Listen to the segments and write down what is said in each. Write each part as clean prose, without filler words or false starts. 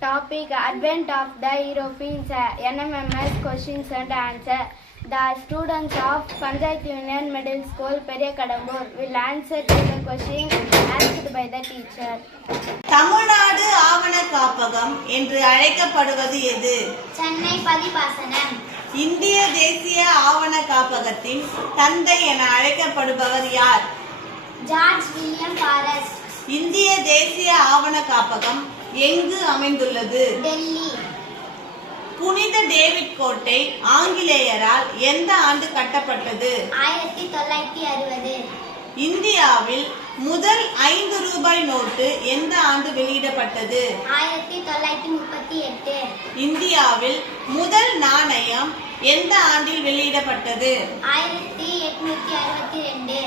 Topic: Advent of the Europeans. NMMS questions and answer. The students of Panchayat Union Middle School, Periyakadambur, will answer to the question asked by the teacher. Tamil Nadu ஆவண காப்பகம் என்று அழைக்கப்படுவது எது? சென்னை பதிவாசனம். இந்திய தேசிய ஆவண காப்பகத்தின் தந்தை என அழைக்கப்படுபவர் யார்? George William forest. இந்திய தேசிய ஆவண காப்பகம் எங்கு அமைந்துள்ளது? டெல்லி. புனித டேவிட் கோட்டை ஆங்கிலேயரால் எந்த ஆண்டு கட்டப்பட்டது? 1960. இந்தியாவில் முதல் 5 ரூபாய் நோட்டு எந்த ஆண்டு வெளியிடப்பட்டது? 1938. இந்தியாவில் முதல் நாணயம் எந்த ஆண்டில் வெளியிடப்பட்டது? 1862.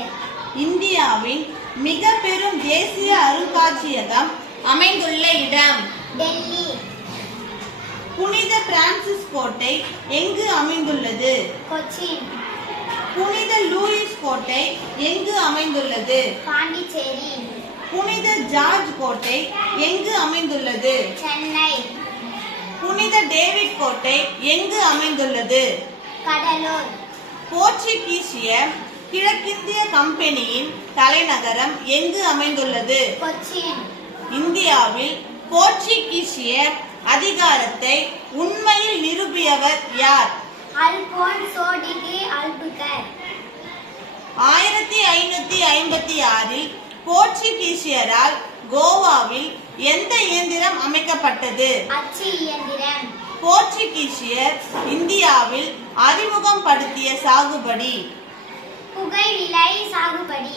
இந்தியாவின் மிக பெரும் தேசிய அருங்காட்சியகம் அமைந்துள்ள இடம்? டெல்லி. புனித பிரான்சிஸ் கோட்டை எங்கு அமைந்துள்ளது? கொச்சின். புனித லூயிஸ் கோட்டை எங்கு அமைந்துள்ளது? பாண்டிச்சேரி. புனித ஜார்ஜ் கோட்டை எங்கு அமைந்துள்ளது? சென்னை. புனித டேவிட் கோட்டை எங்கு அமைந்துள்ளது? கடலூர். போர்ச்சுகீசிய கிழக்கிந்திய கம்பெனியின் தலைநகரம் எங்கு அமைந்துள்ளது? கொச்சின். இந்தியாவில் போர்ச்சுகீசிய அதிகாரத்தை உண்மையில் நிரூபியவர் யார்? Alfonso de Albuquerque. 1556 போர்ச்சுகீசியரால் கோவாவில் எந்த இயந்திரம் அமைக்கப்பட்டது? அச்சு இயந்திரம். போர்ச்சுகீசியர் இந்தியாவில் அறிமுகம் படுத்திய சாகுபடி? புகையிலை சாகுபடி.